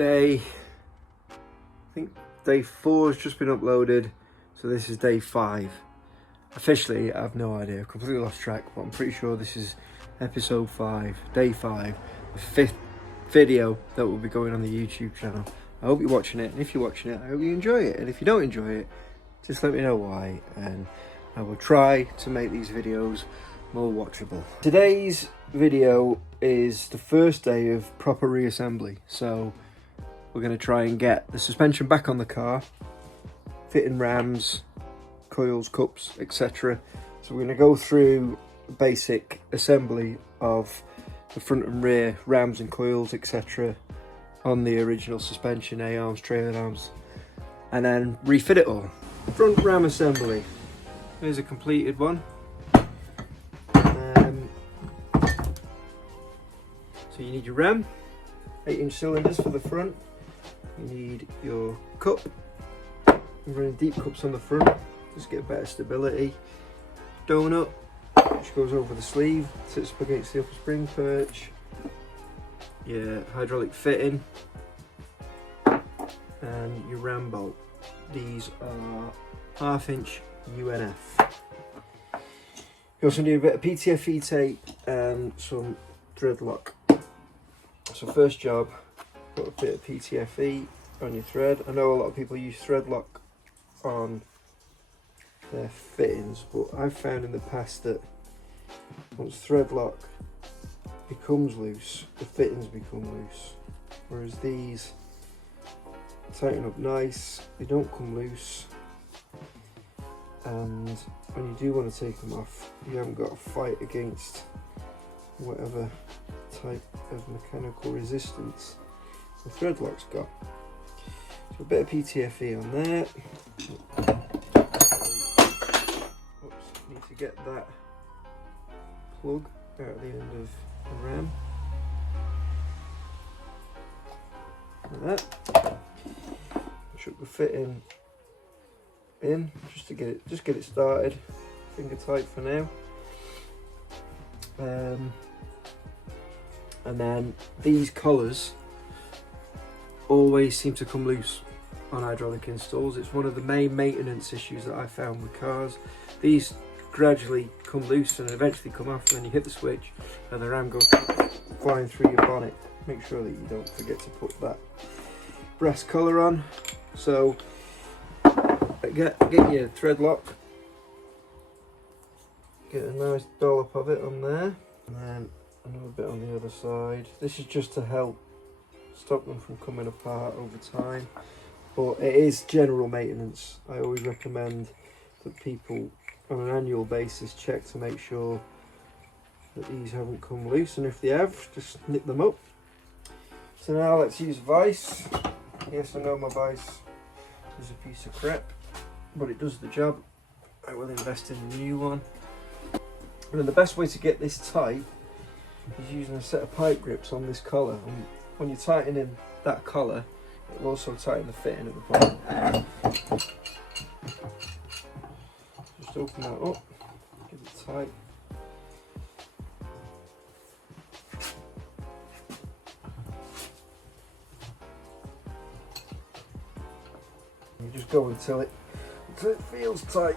I think day 4 has just been uploaded, so this is day 5. Officially, I have no idea, I've completely lost track, but I'm pretty sure this is episode 5, day 5, the 5th video that will be going on the YouTube channel. I hope you're watching it, and if you're watching it, I hope you enjoy it, and if you don't enjoy it, just let me know why, and I will try to make these videos more watchable. Today's video is the first day of proper reassembly, so we're going to try and get the suspension back on the car, fitting rams, coils, cups, etc. So we're going to go through basic assembly of the front and rear rams and coils, etc. on the original suspension, A-arms, trailer arms, and then refit it all. Front ram assembly. Here's a completed one. So you need your ram, 8-inch cylinders for the front. You need your cup. I'm running deep cups on the front, just get better stability. Donut, which goes over the sleeve, sits up against the upper spring perch. Your hydraulic fitting, and your ram bolt. These are 1/2-inch UNF. You also need a bit of PTFE tape and some thread lock. So first job, put a bit of PTFE on your thread. I know a lot of people use thread lock on their fittings, but I've found in the past that once thread lock becomes loose, the fittings become loose. Whereas these tighten up nice, they don't come loose, and when you do want to take them off, you haven't got to fight against whatever type of mechanical resistance the thread lock's got. So a bit of PTFE on there. Oops, need to get that plug out of the end of the ram. Like that. Chuck the fitting in just to get it started. Finger tight for now. And then these collars always seem to come loose on hydraulic installs. It's one of the main maintenance issues that I found with cars. These gradually come loose and eventually come off, and then you hit the switch and the ram goes flying through your bonnet. Make sure that you don't forget to put that brass collar on. So get your thread lock, get a nice dollop of it on there, and then another bit on the other side. This is just to help stop them from coming apart over time, but it is general maintenance. I always recommend that people on an annual basis check to make sure that these haven't come loose, and if they have, just nip them up. So now let's use vice. Yes, I know my vice is a piece of crap, but it does the job. I will invest in a new one. And then the best way to get this tight is using a set of pipe grips on this collar, and when you're tightening that collar, it will also tighten the fitting at the bottom. Just open that up, get it tight. You just go until it feels tight.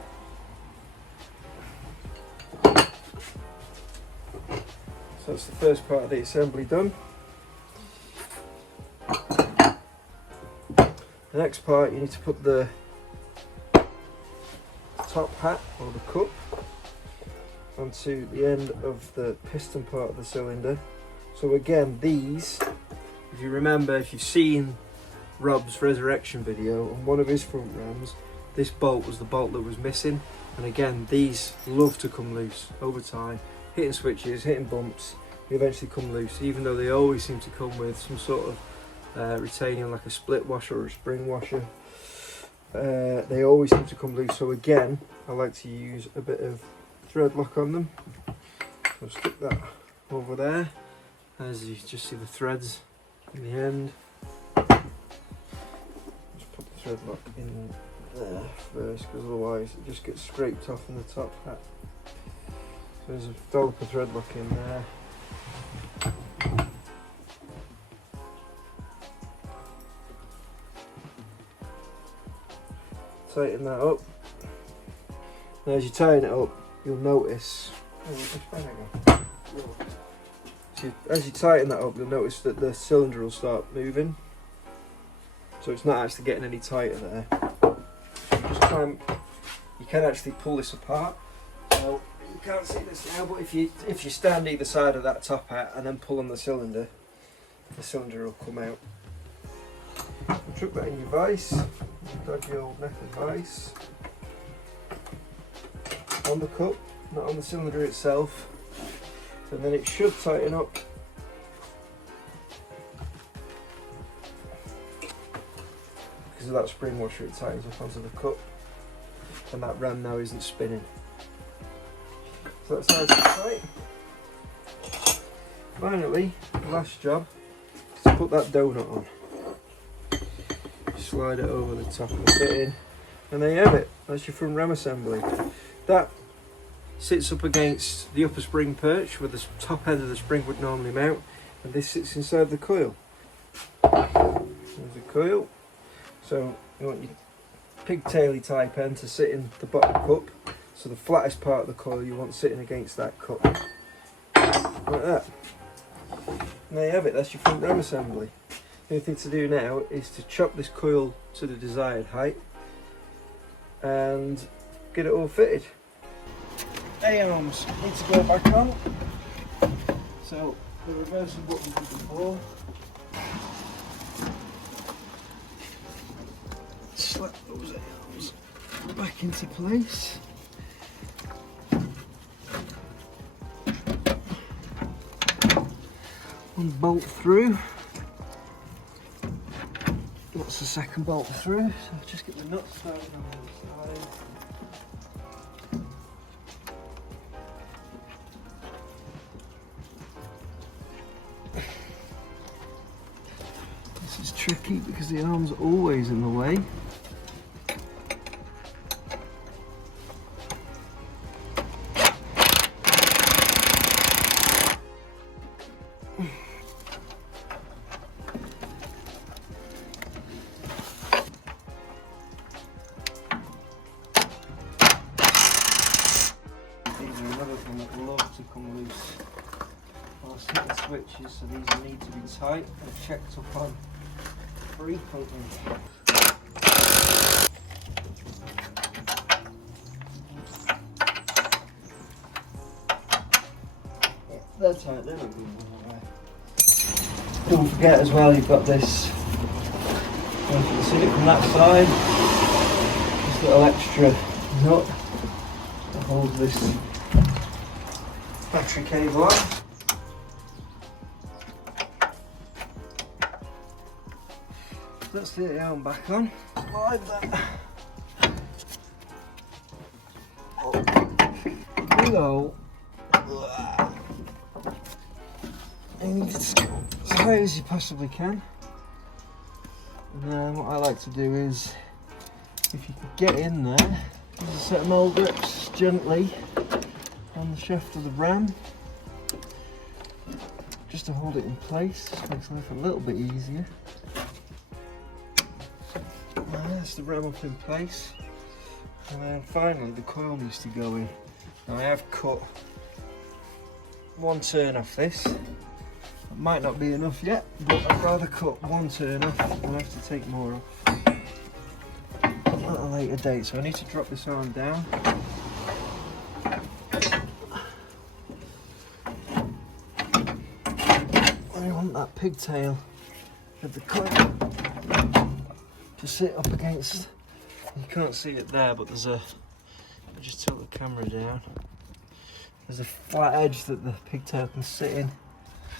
So that's the first part of the assembly done. The next part, you need to put the top hat or the cup onto the end of the piston part of the cylinder. So again, these, if you remember, if you've seen Rob's resurrection video on one of his front rams, this bolt was the bolt that was missing, and again, these love to come loose over time. Hitting switches, hitting bumps, they eventually come loose, even though they always seem to come with some sort of retaining, like a split washer or a spring washer. They always seem to come loose, so again, I like to use a bit of thread lock on them. So stick that over there, as you just see the threads in the end. Just put the thread lock in there first, because otherwise it just gets scraped off in the top hat. So there's a dollop of thread lock in there. tighten that up. And as you tighten it up, you'll notice. As you tighten that up, you'll notice that the cylinder will start moving. So it's not actually getting any tighter there. Just try and, you can actually pull this apart. So you can't see this now, but if you stand either side of that top hat and then pull on the cylinder will come out. Chuck that in your vise, dodgy old method vise. On the cup, not on the cylinder itself. And then it should tighten up. Because of that spring washer, it tightens up onto the cup. And that ram now isn't spinning. So that's nice and tight. Finally, the last job is to put that donut on. Slide it over the top of the fitting. And there you have it. That's your front ram assembly. That sits up against the upper spring perch where the top end of the spring would normally mount, and this sits inside the coil. There's the coil. So you want your pigtaily type end to sit in the bottom cup, so the flattest part of the coil you want sitting against that cup. Like that. And there you have it, that's your front ram assembly. The only thing to do now is to chop this coil to the desired height and get it all fitted. A-arms need to go back on, so the reversing button from before, slap those A-arms back into place, one bolt through, that's the second bolt through, so just get the nuts started on the side. This is tricky because the arm's always in the way. These are another thing that love to come loose. I'll set the switches, so these need to be tight and checked up on frequently. Yeah, they're tight, they're not going right. Don't forget as well, you've got this, you can see it from that side, this little extra nut that holds this battery cable on. Let's get the arm back on. Slide that. Hello. You need it to go as high as you possibly can. And then what I like to do is, if you could get in there, use a set of mole grips gently on the shaft of the ram, just to hold it in place. Just makes life a little bit easier. That's the ram up in place, and then finally the coil needs to go in. Now I have cut one turn off this. It might not be enough yet, but I'd rather cut one turn off than have to take more off at a later date. So I need to drop this arm down. I want that pigtail of the coil to sit up against. You can't see it there, but there's a, I'll just tilt the camera down, there's a flat edge that the pigtail can sit in.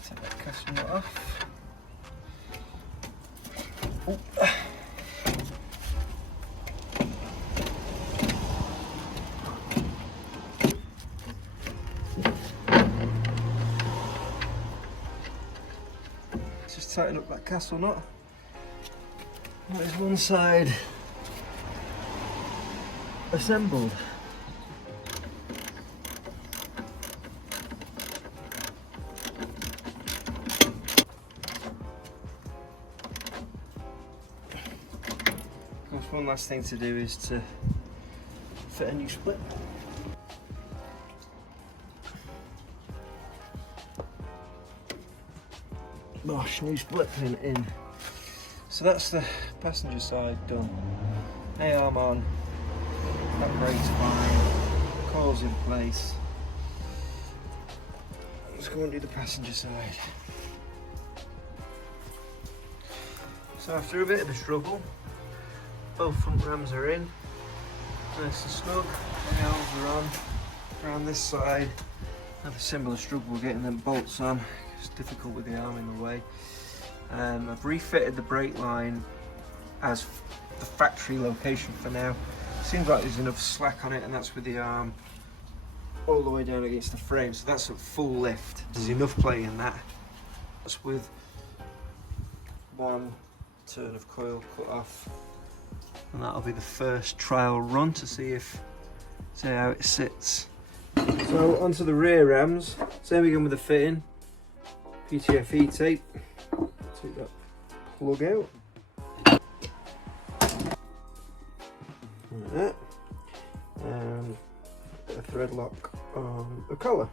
Take that cast nut off. Oh. Just tighten up that castle nut. That is one side assembled. Goes one last thing to do is to fit a new split. Gosh, new split pin in. So that's the passenger side done. A-arm on, that brake's fine, coil's in place. Let's go and do the passenger side. So after a bit of a struggle, both front rams are in, nice and snug, the arms are on. Around this side, I have a similar struggle getting them bolts on. It's difficult with the arm in the way. I've refitted the brake line as the factory location for now. Seems like there's enough slack on it, and that's with the arm all the way down against the frame, so that's at full lift. There's enough play in that. That's with one turn of coil cut off, and that'll be the first trial run to see how it sits. So onto the rear rams. Same again with the fitting. PTFE tape. Take that plug out. Like that. And a thread lock on the collar.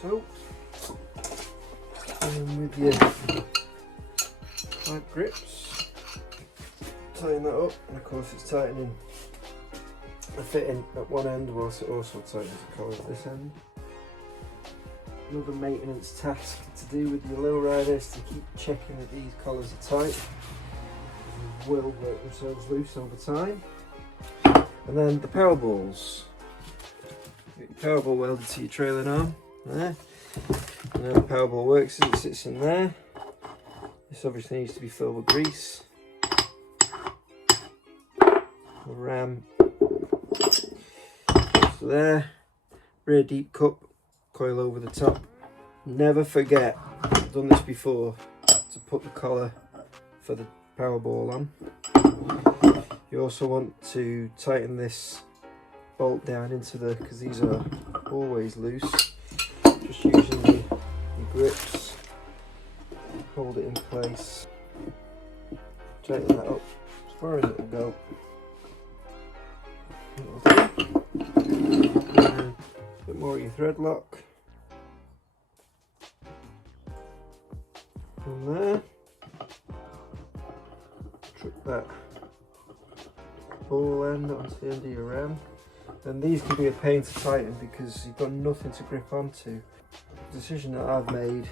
So, and with your pipe grips, tighten that up, and of course it's tightening the fitting at one end whilst it also tightens the collar at this end. Another maintenance task to do with your lowrider is to keep checking that these collars are tight. They will work themselves loose over time. And then the power balls. Get your power ball welded to your trailing arm. There, and how the power ball works is it sits in there. This obviously needs to be filled with grease. The ram so there, rear deep cup, coil over the top. Never forget, I've done this before, to put the collar for the power ball on. You also want to tighten this bolt down into the, because these are always loose. Just using the grips, hold it in place, tighten that up as far as it will go. And a bit more of your thread lock. From there, trick that ball end onto the end of your ram. And these can be a pain to tighten because you've got nothing to grip onto. Decision that I've made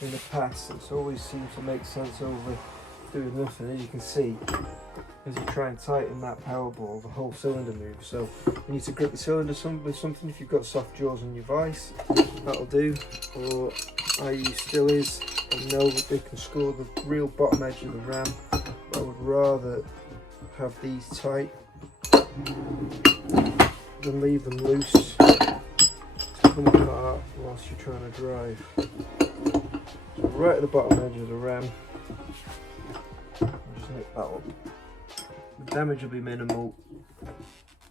in the past, it's always seemed to make sense over doing nothing. As you can see, as you try and tighten that power ball, the whole cylinder moves. So you need to grip the cylinder with something. If you've got soft jaws on your vise, that'll do. Or I use Stillies. I know that they can score the real bottom edge of the ram, but I would rather have these tight than leave them loose to come apart whilst you're trying to drive. So right at the bottom edge of the ram, just nip that up. The damage will be minimal,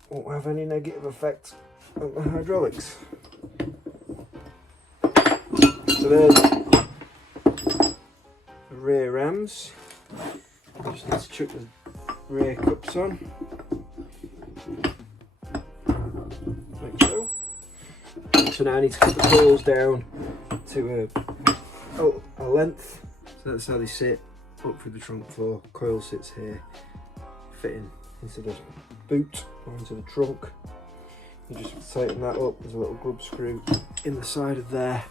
won't have any negative effect on the hydraulics. So there's the rear rams. Just need to chuck the rear cups on. So now I need to cut the coils down to a length. So that's how they sit up through the trunk floor. Coil sits here, fitting into the boot or into the trunk. You just tighten that up. There's a little grub screw in the side of there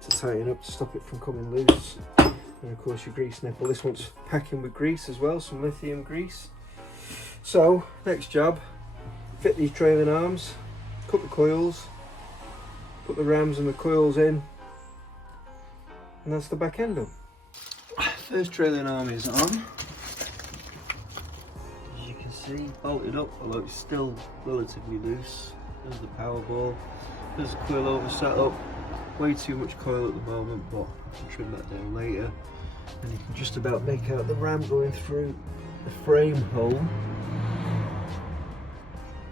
to tighten up to stop it from coming loose. And of course your grease nipple. This one's packing with grease as well, some lithium grease. So next job, fit these trailing arms, cut the coils, put the rams and the coils in, and that's the back end done. First trailing arm is on. As you can see, bolted up, although it's still relatively loose. There's the power ball. There's the coil over set up. way too much coil at the moment, but I can trim that down later. And you can just about make out the ram going through the frame hole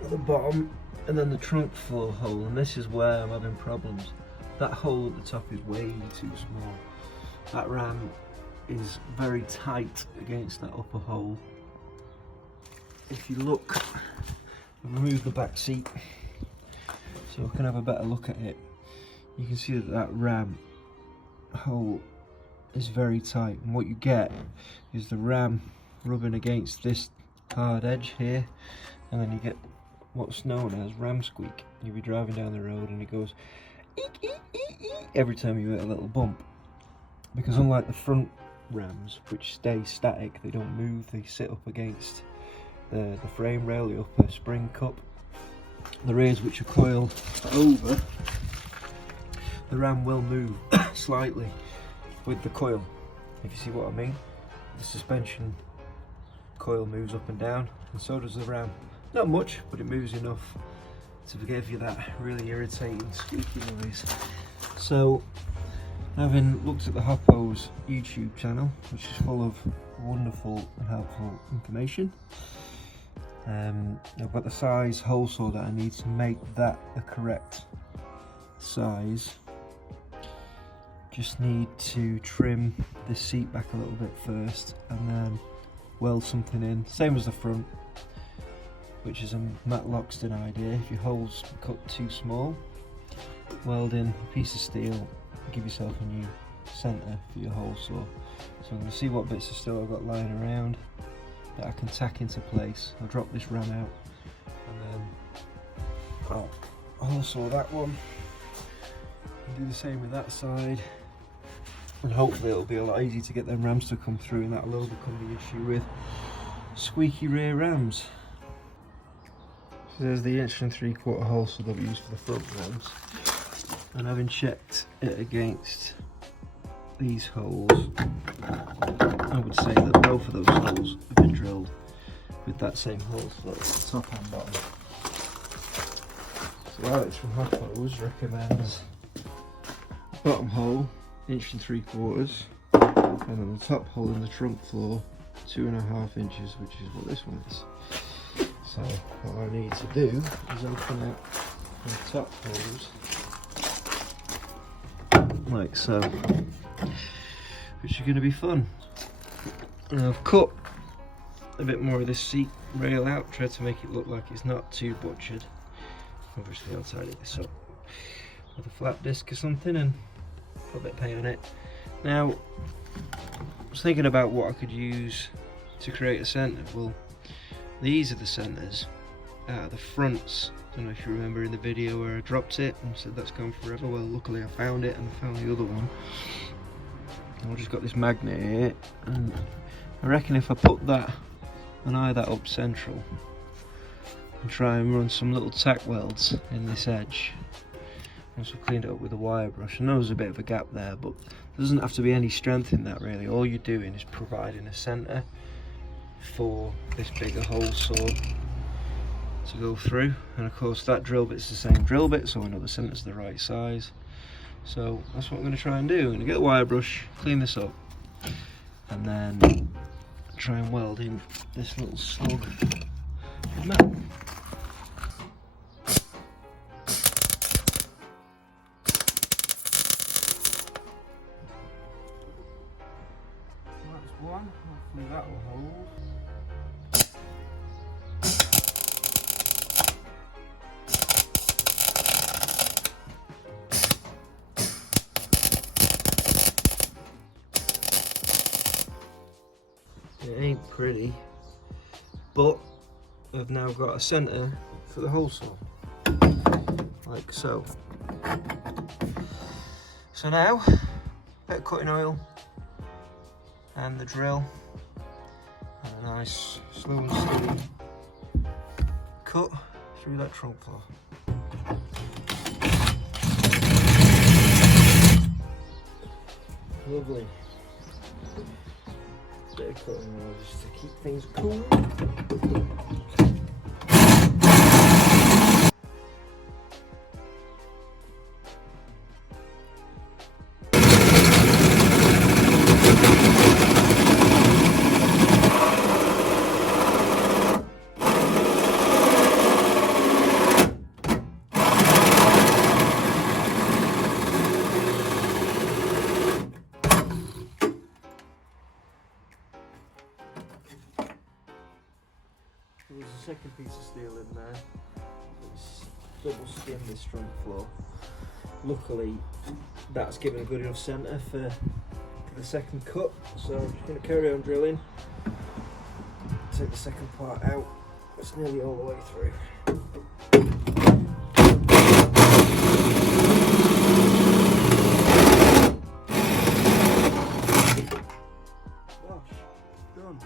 at the bottom, and then the trunk floor hole, and this is where I'm having problems. That hole at the top is way too small. That ram is very tight against that upper hole. If you look, remove the back seat so we can have a better look at it. You can see that that ram hole is very tight, and what you get is the ram rubbing against this hard edge here, and then you get what's known as ram squeak. You'll be driving down the road and it goes eek, eek, eek, eek, every time you hit a little bump, because unlike the front rams, which stay static, they don't move, they sit up against the frame rail, the upper spring cup. The rears, which are coiled over, the ram will move slightly with the coil, if you see what I mean. The suspension coil moves up and down, and so does the ram. Not much, but it moves enough to give you that really irritating squeaky noise. So, having looked at the Hoppo's YouTube channel, which is full of wonderful and helpful information, I've got the size hole saw that I need to make that the correct size. Just need to trim this seat back a little bit first, and then weld something in, same as the front, which is a Matt Loxton idea. If your holes cut too small, weld in a piece of steel, give yourself a new centre for your hole saw. So I'm going to see what bits of steel I've got lying around that I can tack into place. I'll drop this ram out, and then I'll hole saw that one, and do the same with that side, and hopefully it'll be a lot easier to get them rams to come through, and that'll overcome the issue with squeaky rear rams. So there's the 1.75" hole saw that we use for the front rams, and having checked it against these holes, I would say that both of those holes have been drilled with that same hole saw, top and bottom. So Alex from Hoppo's recommends bottom hole 1.75", and then the top hole in the trunk floor 2.5 inches, which is what this one is. So what I need to do is open up the top holes like so, which are going to be fun. And I've cut a bit more of this seat rail out, tried to make it look like it's not too butchered. Obviously I'll tidy this up with a flat disc or something and put a bit of paint on it. Now, I was thinking about what I could use to create a centre. Well, these are the centres out of the fronts. I don't know if you remember in the video where I dropped it and said that's gone forever. Well, luckily I found it, and I found the other one. And I've just got this magnet here, and I reckon if I put that and eye that up central and try and run some little tack welds in this edge, once I've cleaned it up with a wire brush. I know there's a bit of a gap there, but there doesn't have to be any strength in that really. All you're doing is providing a centre for this bigger hole saw to go through, and of course that drill bit's the same drill bit, so I know the centre's the right size. So that's what I'm going to try and do. I'm going to get a wire brush, clean this up, and then try and weld in this little slug of metal. That's one, hopefully that will hold. It ain't pretty, but I've now got a centre for the hole saw, like so. So now, a bit of cutting oil and the drill, and a nice slow and steady cut through that trunk floor. Lovely. Bit of cutting oil just to keep things cool. second piece of steel in there. It's double skinned this trunk floor. Luckily that's given a good enough centre for the second cut, so I'm just going to carry on drilling. Take the second part out. It's nearly all the way through. Gosh, done.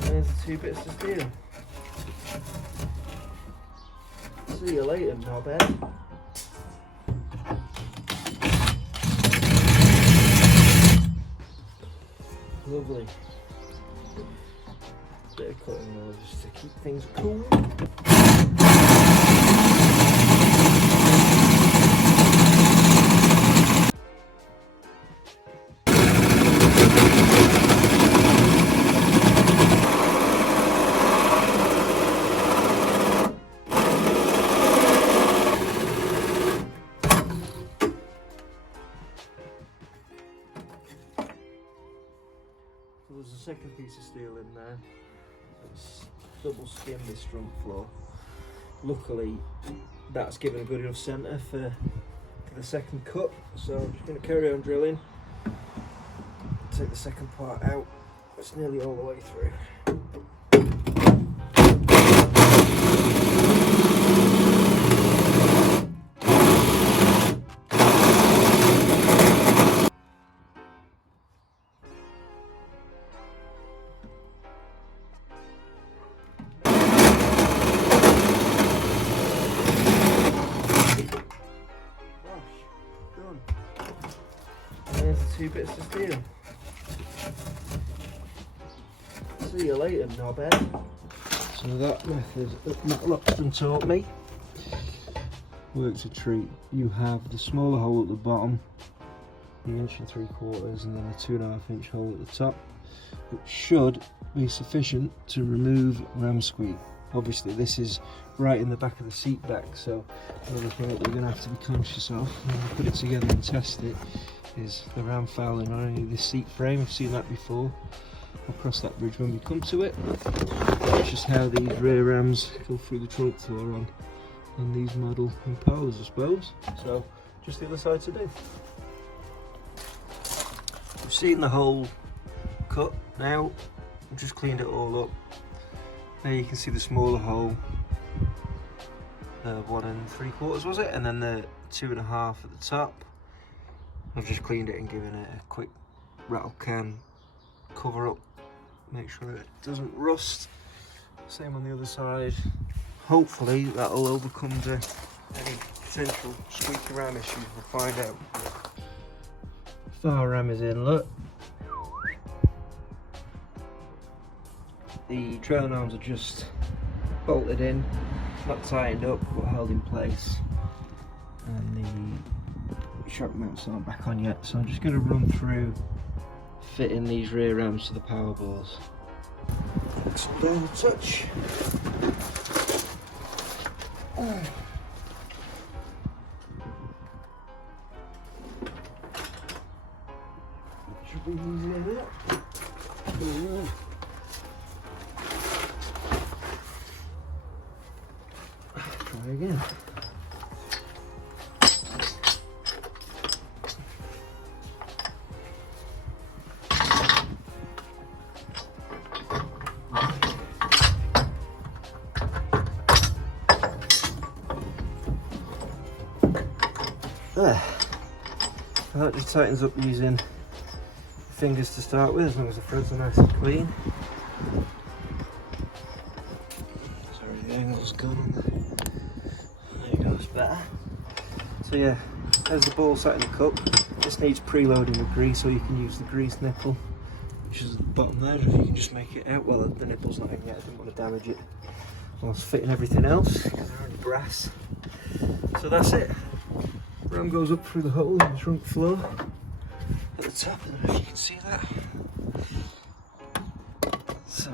There's the two bits of steel. See you later, knobhead. Lovely. Bit of cutting now just to keep things cool. There's a second piece of steel in there. It's double skinned this trunk floor. Luckily that's given a good enough centre for the second cut, so I'm just going to carry on drilling. Take the second part out. It's nearly all the way through. There's the two bits of steel. See you later, knobhead. So that method that Matt Loxton taught me works a treat. You have the smaller hole at the bottom, the 1 3/4 inches, and then a 2.5 inch hole at the top, which should be sufficient to remove ram squeak. Obviously this is right in the back of the seat back, so another thing that we're going to have to be conscious of when we put it together and test it is the ram fouling on only this seat frame. I've seen that before. I'll cross that bridge when we come to it. That's just how these rear rams go through the trunk floor on these model Impalas, I suppose. So just the other side to do. We've seen the hole cut now. I've just cleaned it all up. There you can see the smaller hole, 1 3/4 was it, and then the 2.5 at the top. I've just cleaned it and given it a quick rattle can cover up, make sure it doesn't rust. Same on the other side. Hopefully that'll overcome any potential squeaky ram issues. We'll find out. Far ram is in, look. The trailing arms are just bolted in, not tightened up but held in place, and the shock mounts aren't back on yet, so I'm just going to run through fitting these rear rams to the power bores. Slow down a touch. Should be easy enough. Try again. There. That just tightens up using fingers to start with, as long as the threads are nice and clean. Sorry, the angle's gone. There you go, it's better. So yeah, there's the ball sat in the cup. This needs preloading with grease, or you can use the grease nipple, which is at the bottom there. If you can just make it out. Well, the nipple's not in yet, I didn't want to damage it whilst fitting everything else, because they're only brass. So that's it. Ram goes up through the hole in the trunk floor at the top. I don't know if you can see that. So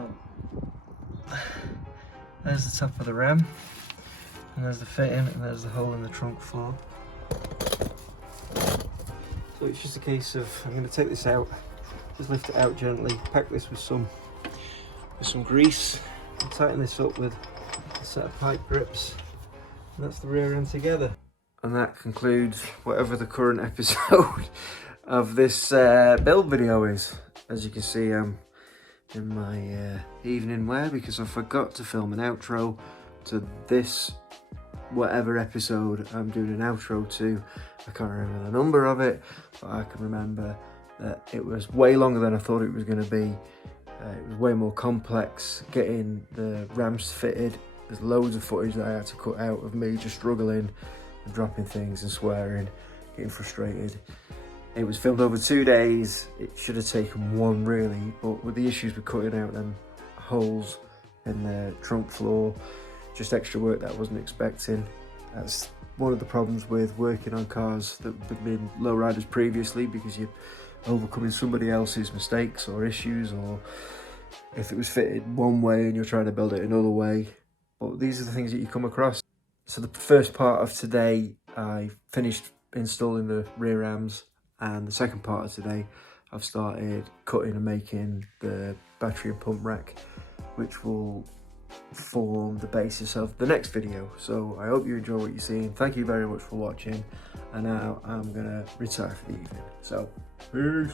there's the top of the ram, and there's the fitting, and there's the hole in the trunk floor. So it's just a case of, I'm going to take this out, just lift it out gently, pack this with some grease, and tighten this up with a set of pipe grips, and that's the rear end together. And that concludes whatever the current episode of this build video is. As you can see, I'm in my evening wear because I forgot to film an outro to this whatever episode I'm doing an outro to. I can't remember the number of it, but I can remember that it was way longer than I thought it was going to be. It was way more complex getting the ramps fitted. There's loads of footage that I had to cut out of me just struggling and dropping things and swearing, getting frustrated. It was filmed over 2 days. It should have taken one really, but with the issues with cutting out them holes in the trunk floor, just extra work that I wasn't expecting. That's one of the problems with working on cars that have been lowriders previously, because you're overcoming somebody else's mistakes or issues, or if it was fitted one way and you're trying to build it another way. But these are the things that you come across. So the first part of today, I finished installing the rear arms, and the second part of today, I've started cutting and making the battery and pump rack, which will form the basis of the next video. So I hope you enjoy what you're seeing. Thank you very much for watching, and now I'm gonna retire for the evening. So peace.